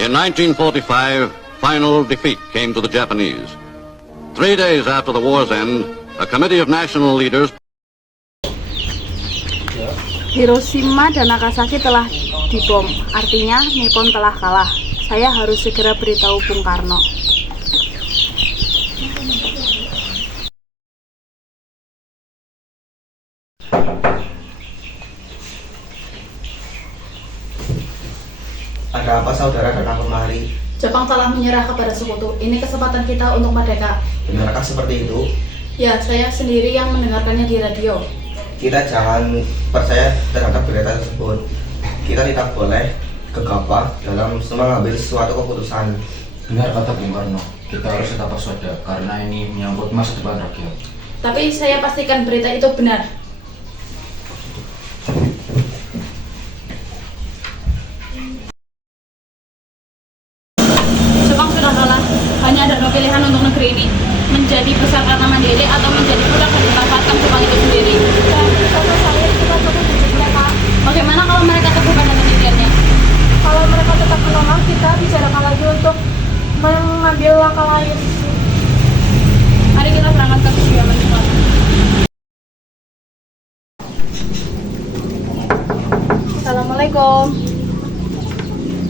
In 1945, final defeat came to the Japanese. 3 days after the war's end, a committee of national leaders. Hiroshima dan Nagasaki telah dibom, artinya Nippon telah kalah. Saya harus segera beritahu Bung Karno. Ada apa saudara datang kemari? Jepang telah menyerah kepada sekutu. Ini kesempatan kita untuk merdeka. Benarkah seperti itu? Ya, saya sendiri yang mendengarkannya di radio. Kita jangan percaya terhadap berita tersebut. Kita tidak boleh gegabah dalam mengambil suatu keputusan. Benar kata Bung Karno, kita harus tetap waspada karena ini menyangkut masa depan rakyat. Tapi saya pastikan berita itu benar. Jepang sudah kalah. Hanya ada dua pilihan untuk negeri ini. Menjadi besar karena mandiri atau menjadi budak dan ditempatkan Jepang itu sendiri. Sama saya kita cukup hidupnya, Pak. Bagaimana kalau mereka teguh pada pemikirannya? Kalau mereka tetap menolak, kita bicarakan lagi untuk mengambil langkah lain. Mari kita berangkat ke kediaman Jepang. Assalamualaikum.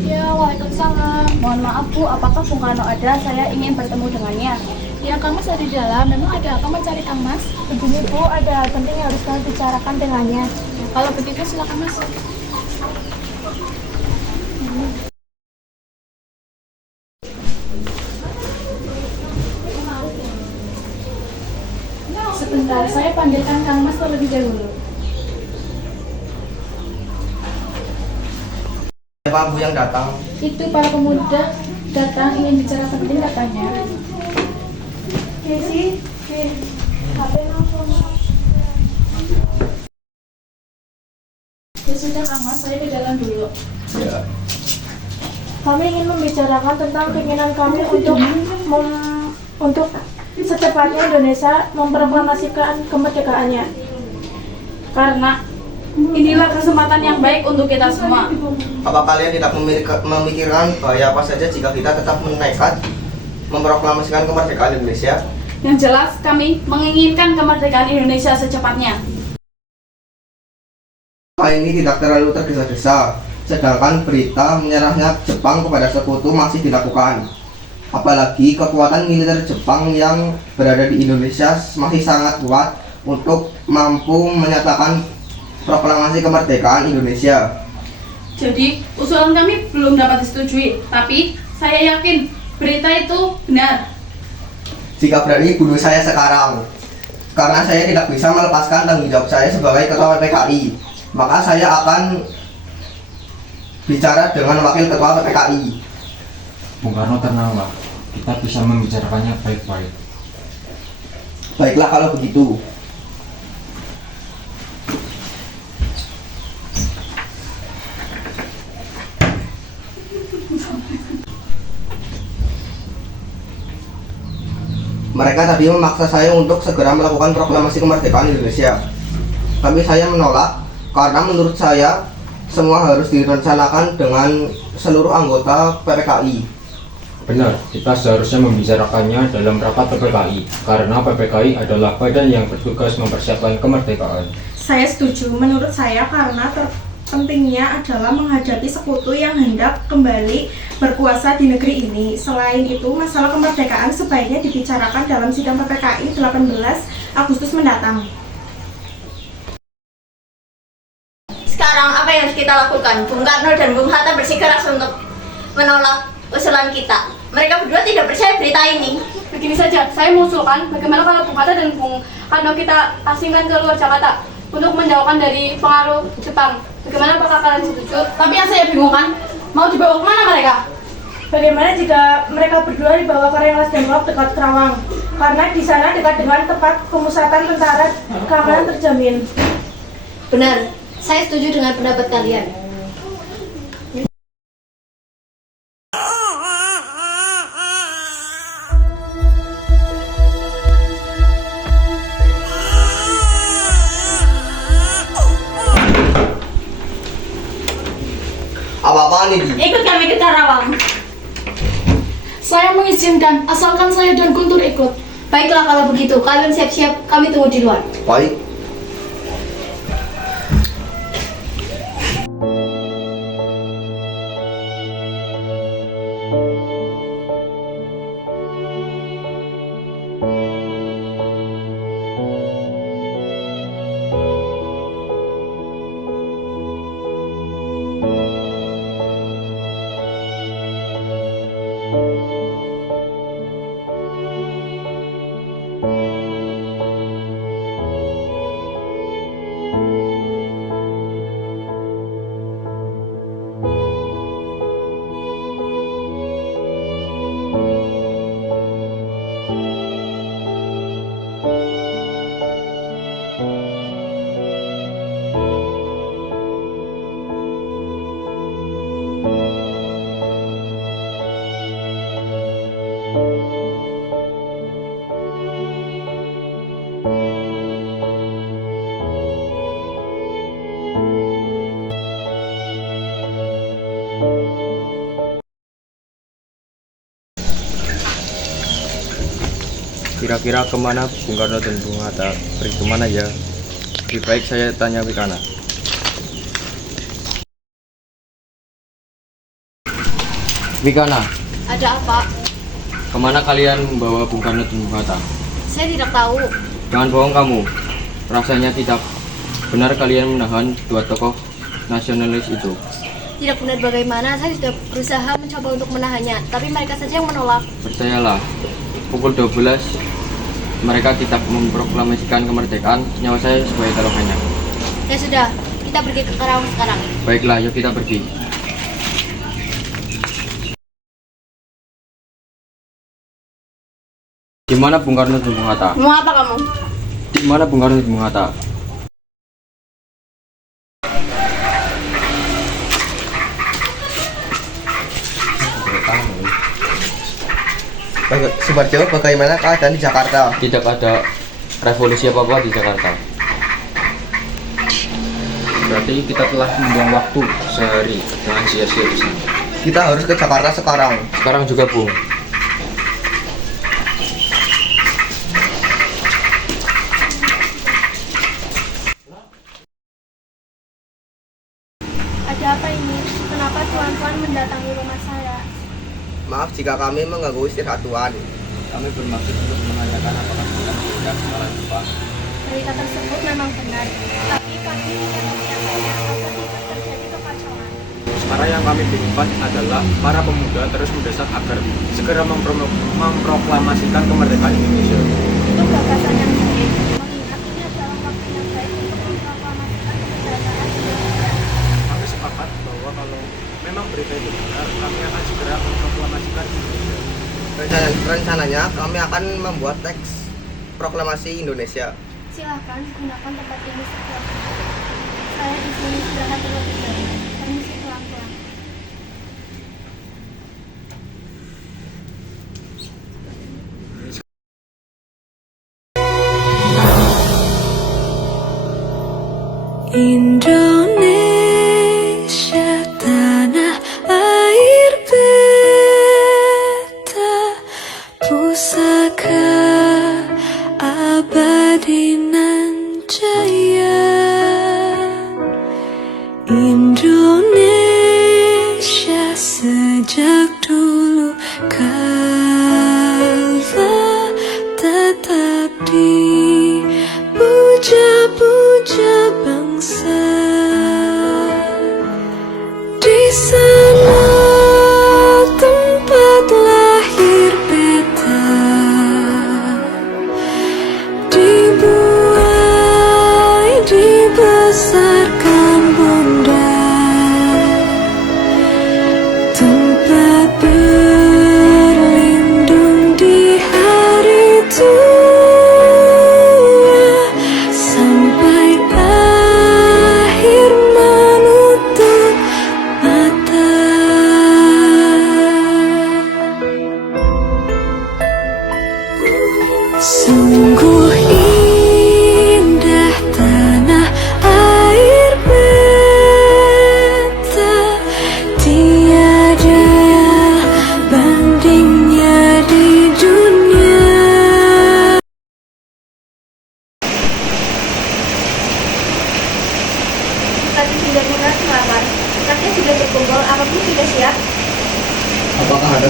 Ya, waalaikumsalam. Mohon maaf Bu, apakah Bung Karno ada? Saya ingin bertemu dengannya. Ya, Kang Mas ada di dalam. Memang ada apa mencari Kang Mas? Begini Bu, ada hal penting yang harus kami bicarakan dengannya. Kalau begitu silakan Mas. Sebentar, saya panggilkan Kang Mas terlebih dahulu. Siapa Bu yang datang? Itu para pemuda datang ingin bicara penting katanya. Kesi, ya sudah Kang Mas, saya ke dalam dulu. Ya. Kami ingin membicarakan tentang keinginan kami untuk secepatnya Indonesia memproklamasikan kemerdekaannya. Karena inilah kesempatan yang baik untuk kita semua. Apa kalian tidak memikirkan bahaya apa saja jika kita tetap menekat memproklamasikan kemerdekaan Indonesia? Yang jelas kami menginginkan kemerdekaan Indonesia secepatnya. Apa ini tidak terlalu tergesa-gesa, sedangkan berita menyerahnya Jepang kepada sekutu masih dilakukan. Apalagi kekuatan militer Jepang yang berada di Indonesia masih sangat kuat untuk mampu menyatakan proklamasi kemerdekaan Indonesia. Jadi usulan kami belum dapat disetujui, tapi saya yakin berita itu benar. Jika berani bunuh saya sekarang, karena saya tidak bisa melepaskan tanggung jawab saya sebagai ketua PPKI. Maka saya akan bicara dengan wakil ketua PPKI. Bung Karno tenanglah, kita bisa membicarakannya baik-baik. Baiklah kalau begitu. Mereka tadi memaksa saya untuk segera melakukan proklamasi kemerdekaan Indonesia. Tapi saya menolak karena menurut saya semua harus direncanakan dengan seluruh anggota PPKI. Benar, kita seharusnya membicarakannya dalam rapat PPKI karena PPKI adalah badan yang bertugas mempersiapkan kemerdekaan. Saya setuju. Menurut saya karena terpentingnya adalah menghadapi sekutu yang hendak kembali berkuasa di negeri ini. Selain itu, masalah kemerdekaan sebaiknya dibicarakan dalam sidang PPKI 18 Agustus mendatang. Sekarang apa yang harus kita lakukan? Bung Karno dan Bung Hatta bersikeras untuk menolak usulan kita. Mereka berdua tidak percaya berita ini. Begini saja, saya mengusulkan bagaimana kalau Bung Hatta dan Bung Karno kita asingkan ke luar Jakarta untuk menjauhkan dari pengaruh Jepang. Bagaimana, apakah kalian setuju? Tapi yang saya bingungkan, mau dibawa kemana mereka? Bagaimana jika mereka berdua dibawa ke Rengas Dengklok dekat Kerawang? Karena di sana dekat dengan tempat pemusatan tentara, keamanan terjamin. Benar, saya setuju dengan pendapat kalian. Apa-apaan ini? Ikut kami ke Karawang. mengizinkan, asalkan saya dan Guntur ikut. Baiklah kalau begitu, kalian siap-siap, kami tunggu di luar. Baik. Kira-kira kemana Bung Karno dan Bung Hatta? Pergi kemana ya? Lebih baik saya tanya Wikana. Wikana, Ada apa? kemana kalian membawa Bung Karno dan Bung Hatta? Saya tidak tahu. Jangan bohong kamu. Rasanya tidak benar kalian menahan dua tokoh nasionalis itu. Tidak benar bagaimana, saya sudah berusaha mencoba untuk menahannya, tapi mereka saja yang menolak. Percayalah, pukul 12 mereka tidak memproklamasikan kemerdekaan, nyawa saya sebagai taruhannya. Ya sudah, kita pergi ke Karawang sekarang. Baiklah, yuk kita pergi. Di mana Bung Karno dan Bung Hatta? Mau apa kamu? Di mana Bung Karno dan Bung Hatta? Subarjo, bagaimana keadaan di Jakarta? Tidak ada revolusi apa-apa di Jakarta. Berarti kita telah membuang waktu sehari dengan sia-sia di sini. Kita harus ke Jakarta sekarang. Sekarang juga, Bung. Ada apa ini? Kenapa tuan-tuan mendatangi rumah saya? Maaf jika kami mengganggu istirahat Tuan. Kami bermaksud untuk menanyakan apakah kita mendengar kesalahan Jepang. Berita tersebut memang benar, tapi kami ingin menyatakan agar tidak terjadi kekacauan. Sekarang yang kami bingungkan adalah para pemuda terus mendesak agar segera memproklamasikan kemerdekaan Indonesia. Itu gagasan yang baik, mengingat ini adalah waktu yang baik untuk memproklamasikan kemerdekaan Indonesia. Kami sepakat bahwa kalau memang berita itu benar, kami akan segera memproklamasikan Indonesia. Rencananya kami akan membuat teks proklamasi Indonesia. Silahkan gunakan tempat ini setiap hari. Saya di sini istirahat terlebih dahulu. Permisi tuan-tuan. Indonesia tanah air beta, pusaka abadi nan jaya. Indonesia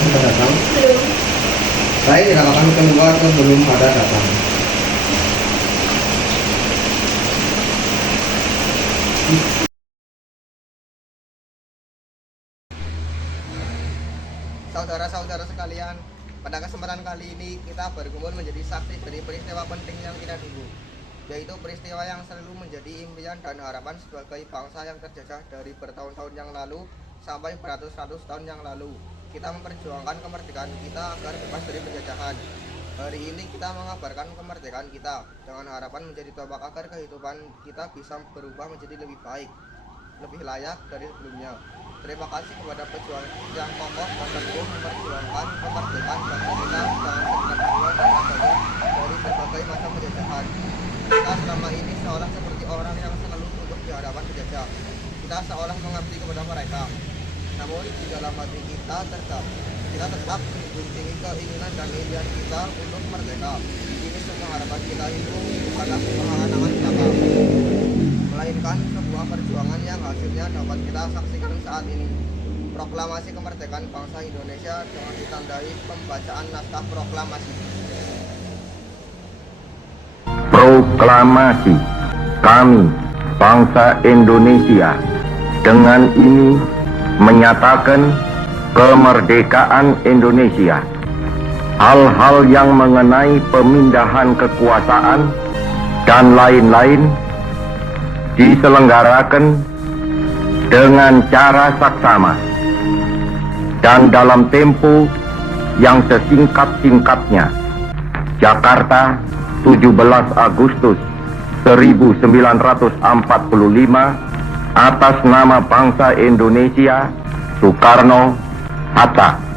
sudah datang? Belum. Saya tidak akan keluar sebelum Hatta datang. Saudara-saudara sekalian, pada kesempatan kali ini kita berkumpul menjadi saksi dari peristiwa penting yang kita tunggu, yaitu peristiwa yang selalu menjadi impian dan harapan sebagai bangsa yang terjajah dari bertahun-tahun yang lalu sampai beratus-ratus tahun yang lalu. Kita memperjuangkan kemerdekaan kita agar bebas dari penjajahan. Hari ini kita mengabarkan kemerdekaan kita dengan harapan menjadi tonggak agar kehidupan kita bisa berubah menjadi lebih baik, lebih layak dari sebelumnya. Terima kasih kepada pejuang yang kokoh dan teguh memperjuangkan kemerdekaan bangsa kita dengan segenap jiwa dan raganya dari berbagai macam penjajahan. Kita selama ini seolah seperti orang yang selalu tunduk di hadapan penjajah. Kita seolah mengabdi kepada mereka. Namun di dalam hati kita tetap mengunjungi keinginan dan impian kita untuk merdeka. Ini semua harapan kita itu bukanlah sebuah angan-angan belaka, melainkan sebuah perjuangan yang hasilnya dapat kita saksikan saat ini. Proklamasi kemerdekaan bangsa Indonesia dengan ditandai pembacaan naskah proklamasi. Proklamasi kami, bangsa Indonesia, dengan ini menyatakan kemerdekaan Indonesia. Hal-hal yang mengenai pemindahan kekuasaan dan lain-lain diselenggarakan dengan cara saksama dan dalam tempo yang sesingkat-singkatnya. Jakarta, 17 Agustus 1945, atas nama bangsa Indonesia, Soekarno, Hatta.